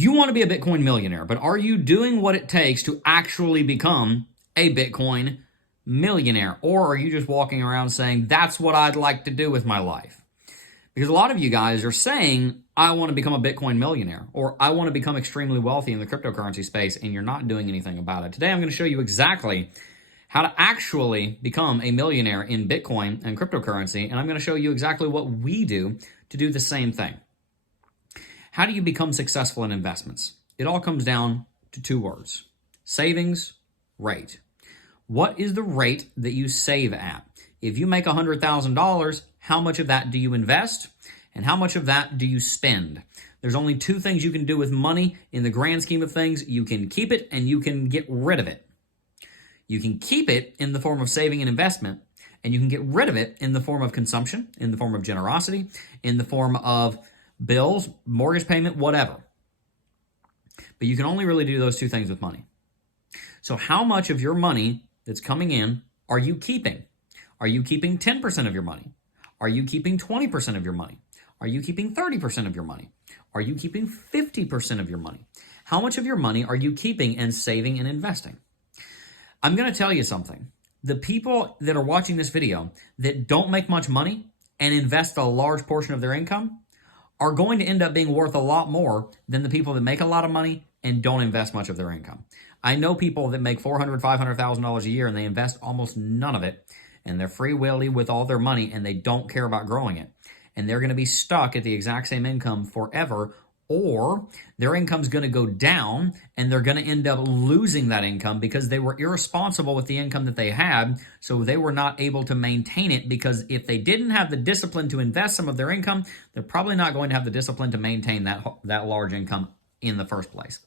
You want to be a Bitcoin millionaire, but are you doing what it takes to actually become a Bitcoin millionaire? Or are you just walking around saying, that's what I'd like to do with my life? Because a lot of you guys are saying, I want to become a Bitcoin millionaire, or I want to become extremely wealthy in the cryptocurrency space, and you're not doing anything about it. Today, I'm going to show you exactly how to actually become a millionaire in Bitcoin and cryptocurrency, and I'm going to show you exactly what we do to do the same thing. How do you become successful in investments? It all comes down to two words: savings rate. What is the rate that you save at? If you make $100,000, how much of that do you invest? And how much of that do you spend? There's only two things you can do with money in the grand scheme of things. You can keep it and you can get rid of it. You can keep it in the form of saving and investment, and you can get rid of it in the form of consumption, in the form of generosity, in the form of bills, mortgage payment, whatever. But you can only really do those two things with money. So how much of your money that's coming in are you keeping? Are you keeping 10% of your money? Are you keeping 20% of your money? Are you keeping 30% of your money? Are you keeping 50% of your money? How much of your money are you keeping and saving and investing? I'm going to tell you something. The people that are watching this video that don't make much money and invest a large portion of their income are going to end up being worth a lot more than the people that make a lot of money and don't invest much of their income. I know people that make $400,000, $500,000 a year and they invest almost none of it, and they're free willy with all their money and they don't care about growing it. And they're going to be stuck at the exact same income forever, or their income's going to go down and they're going to end up losing that income because they were irresponsible with the income that they had, so they were not able to maintain it, because if they didn't have the discipline to invest some of their income, they're probably not going to have the discipline to maintain that large income in the first place.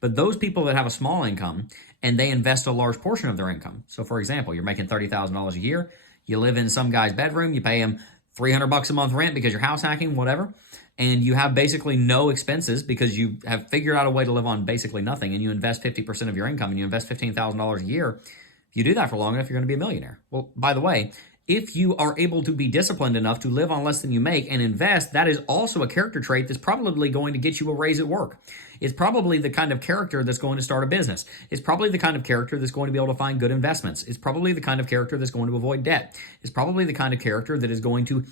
But those people that have a small income and they invest a large portion of their income. So for example, you're making $30,000 a year, you live in some guy's bedroom, you pay him $300 a month rent because you're house hacking, whatever, and you have basically no expenses because you have figured out a way to live on basically nothing, and you invest 50% of your income and you invest $15,000 a year. If you do that for long enough, you're going to be a millionaire. Well, by the way, if you are able to be disciplined enough to live on less than you make and invest, that is also a character trait that's probably going to get you a raise at work. It's probably the kind of character that's going to start a business. It's probably the kind of character that's going to be able to find good investments. It's probably the kind of character that's going to avoid debt. It's probably the kind of character that is going to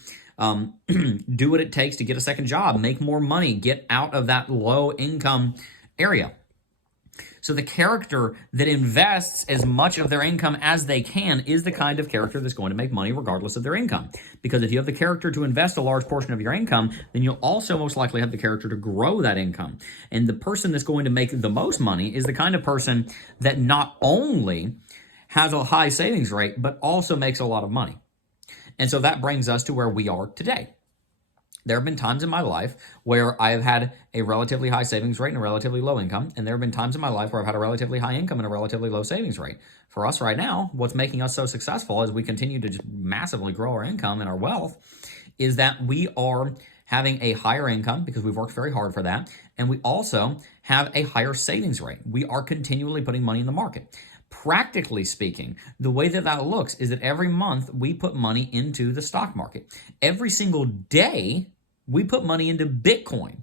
do what it takes to get a second job, make more money, get out of that low income area. So the character that invests as much of their income as they can is the kind of character that's going to make money regardless of their income. Because if you have the character to invest a large portion of your income, then you'll also most likely have the character to grow that income. And the person that's going to make the most money is the kind of person that not only has a high savings rate, but also makes a lot of money. And so that brings us to where we are today. There have been times in my life where I have had a relatively high savings rate and a relatively low income. And there have been times in my life where I've had a relatively high income and a relatively low savings rate. For us right now, what's making us so successful as we continue to just massively grow our income and our wealth is that we are having a higher income because we've worked very hard for that. And we also have a higher savings rate. We are continually putting money in the market. Practically speaking, the way that that looks is that every month we put money into the stock market. Every single day, we put money into Bitcoin.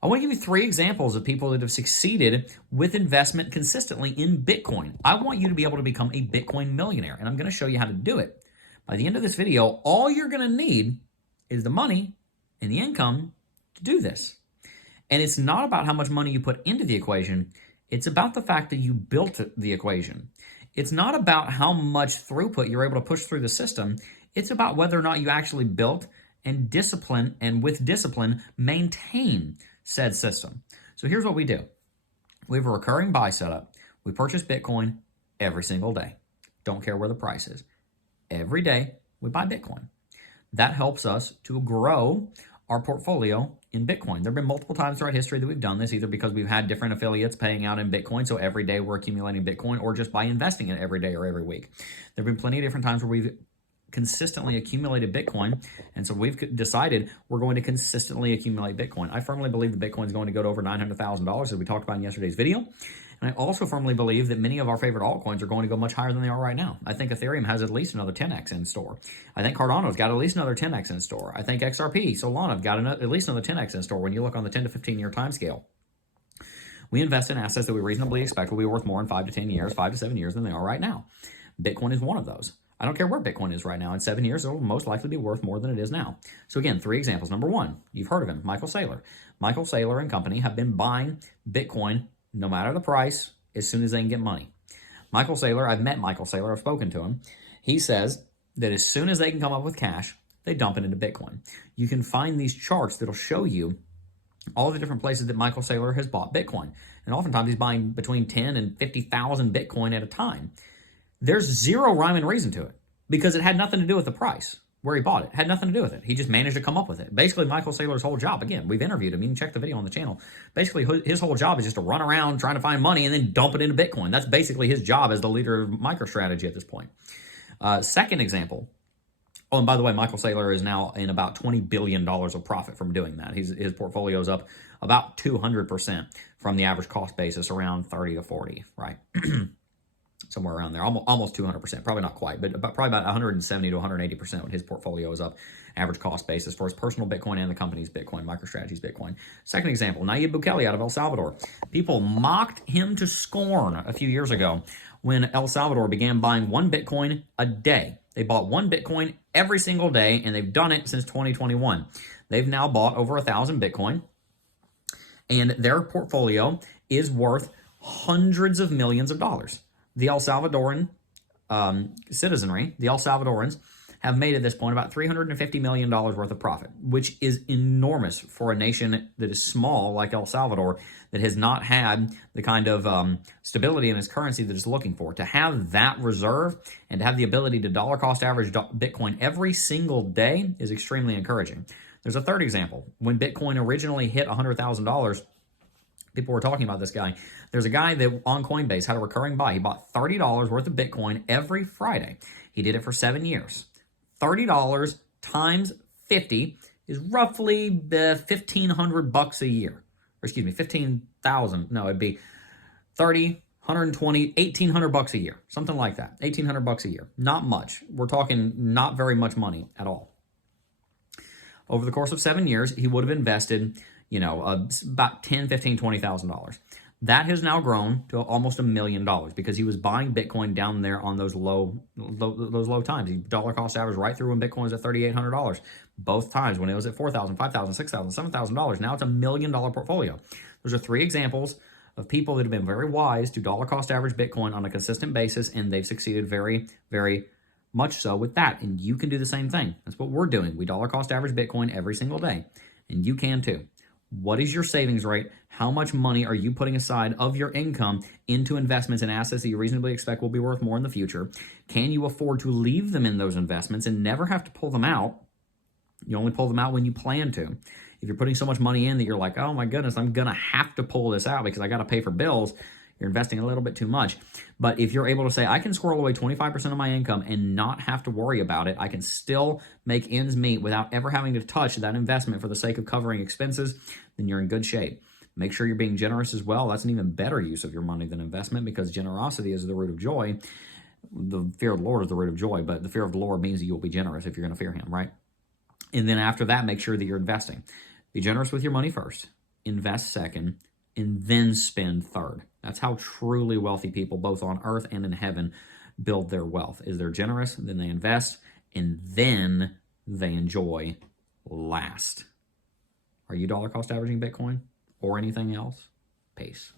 I want to give you 3 examples of people that have succeeded with investment consistently in Bitcoin. I want you to be able to become a Bitcoin millionaire, and I'm going to show you how to do it. By the end of this video, all you're going to need is the money and the income to do this. And it's not about how much money you put into the equation. It's about the fact that you built the equation. It's not about how much throughput you're able to push through the system. It's about whether or not you actually built and discipline, and with discipline, maintain said system. So here's what we do. We have a recurring buy setup. We purchase Bitcoin every single day. Don't care where the price is. Every day, we buy Bitcoin. That helps us to grow our portfolio in Bitcoin. There have been multiple times throughout history that we've done this, either because we've had different affiliates paying out in Bitcoin, so every day we're accumulating Bitcoin, or just by investing in it every day or every week. There have been plenty of different times where we've consistently accumulated Bitcoin, and so we've decided we're going to consistently accumulate Bitcoin. I firmly believe that Bitcoin is going to go to over $900,000, as we talked about in yesterday's video, And I also firmly believe that many of our favorite altcoins are going to go much higher than they are right now. I think Ethereum has at least another 10x in store. I think Cardano's got at least another 10x in store. I think XRP, Solana have got at least another 10x in store when you look on the 10 to 15 year time scale. We invest in assets that we reasonably expect will be worth more in 5 to 10 years, 5 to 7 years than they are right now. Bitcoin is one of those. I don't care where Bitcoin is right now. In 7 years, it will most likely be worth more than it is now. So again, 3 examples. Number 1, you've heard of him, Michael Saylor. Michael Saylor and company have been buying Bitcoin, no matter the price, as soon as they can get money. Michael Saylor, I've met Michael Saylor, I've spoken to him. He says that as soon as they can come up with cash, they dump it into Bitcoin. You can find these charts that'll show you all the different places that Michael Saylor has bought Bitcoin. And oftentimes he's buying between 10 and 50,000 Bitcoin at a time. There's zero rhyme and reason to it because it had nothing to do with the price where he bought it. It had nothing to do with it. He just managed to come up with it. Basically, Michael Saylor's whole job, again, we've interviewed him. You can check the video on the channel. Basically, his whole job is just to run around trying to find money and then dump it into Bitcoin. That's basically his job as the leader of MicroStrategy at this point. Second example. Oh, and by the way, Michael Saylor is now in about $20 billion of profit from doing that. His portfolio is up about 200% from the average cost basis, around 30 to 40, right? Somewhere around there, almost 200%, probably not quite, but probably about 170 to 180% when his portfolio is up, average cost basis for his personal Bitcoin and the company's Bitcoin, MicroStrategy's Bitcoin. Second example, Nayib Bukele out of El Salvador. People mocked him to scorn a few years ago when El Salvador began buying 1 Bitcoin a day. They bought 1 Bitcoin every single day, and they've done it since 2021. They've now bought over 1,000 Bitcoin, and their portfolio is worth hundreds of millions of dollars. The El Salvadoran citizenry, the El Salvadorans, have made at this point about $350 million worth of profit, which is enormous for a nation that is small like El Salvador, that has not had the kind of stability in its currency that it's looking for. To have that reserve and to have the ability to dollar cost average Bitcoin every single day is extremely encouraging. There's a third example. When Bitcoin originally hit $100,000, people were talking about this guy. There's a guy that on Coinbase had a recurring buy. He bought $30 worth of Bitcoin every Friday. He did it for 7 years. $30 times 50 is roughly $1,500 a year. Or excuse me, 15,000. No, it'd be 30, 120, $1,800 a year. Something like that. $1,800 a year. Not much. We're talking not very much money at all. Over the course of 7 years, he would have invested, about $10,000, $15,000, $20,000. That has now grown to almost $1 million because he was buying Bitcoin down there on those low times. He dollar cost average right through when Bitcoin was at $3,800. Both times when it was at $4,000, $5,000, $6,000, $7,000. Now it's $1 million portfolio. Those are 3 examples of people that have been very wise to dollar cost average Bitcoin on a consistent basis, and they've succeeded very, very much so with that. And you can do the same thing. That's what we're doing. We dollar cost average Bitcoin every single day, and you can too. What is your savings rate? How much money are you putting aside of your income into investments and assets that you reasonably expect will be worth more in the future? Can you afford to leave them in those investments and never have to pull them out? You only pull them out when you plan to. If you're putting so much money in that you're like, oh my goodness, I'm going to have to pull this out because I got to pay for bills, you're investing a little bit too much. But if you're able to say, I can squirrel away 25% of my income and not have to worry about it, I can still make ends meet without ever having to touch that investment for the sake of covering expenses, then you're in good shape. Make sure you're being generous as well. That's an even better use of your money than investment because generosity is the root of joy. The fear of the Lord is the root of joy, but the fear of the Lord means that you'll be generous if you're going to fear him, right? And then after that, make sure that you're investing. Be generous with your money first, invest second, and then spend third. That's how truly wealthy people, both on earth and in heaven, build their wealth. Is they're generous, then they invest, and then they enjoy last. Are you dollar cost averaging Bitcoin or anything else? Peace.